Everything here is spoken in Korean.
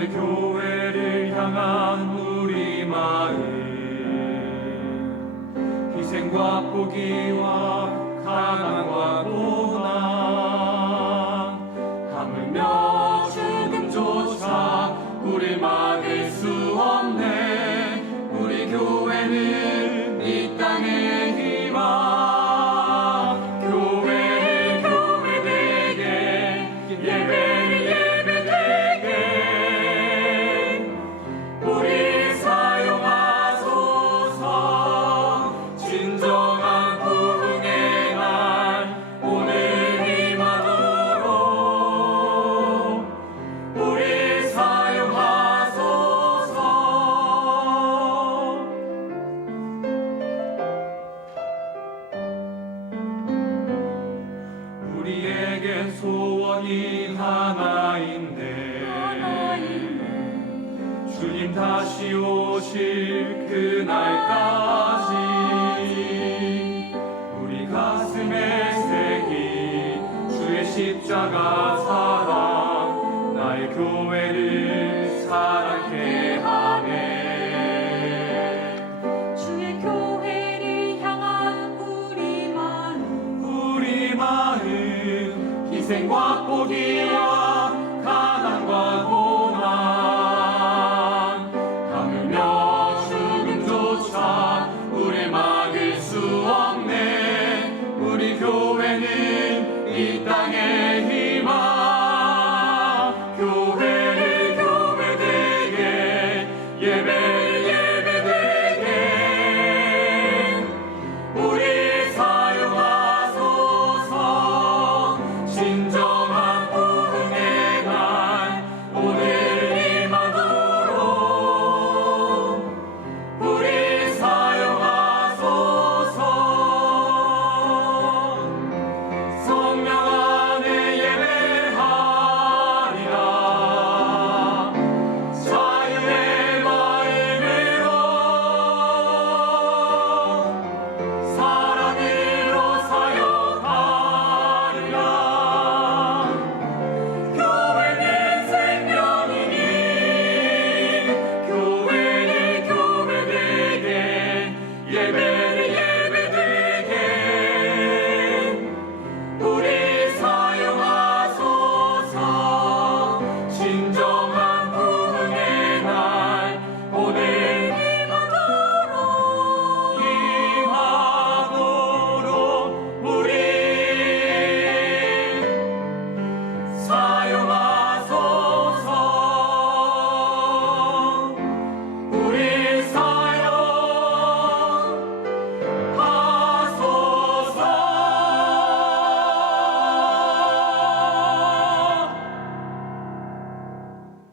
교회를 향한 우리 마음. 희생과 포기와 가난과 고난. 영원히 하나인데, 하나인데. 주님 다시 오실 그날까지 우리 가슴에 새긴 주의 십자가 sei qua pochino.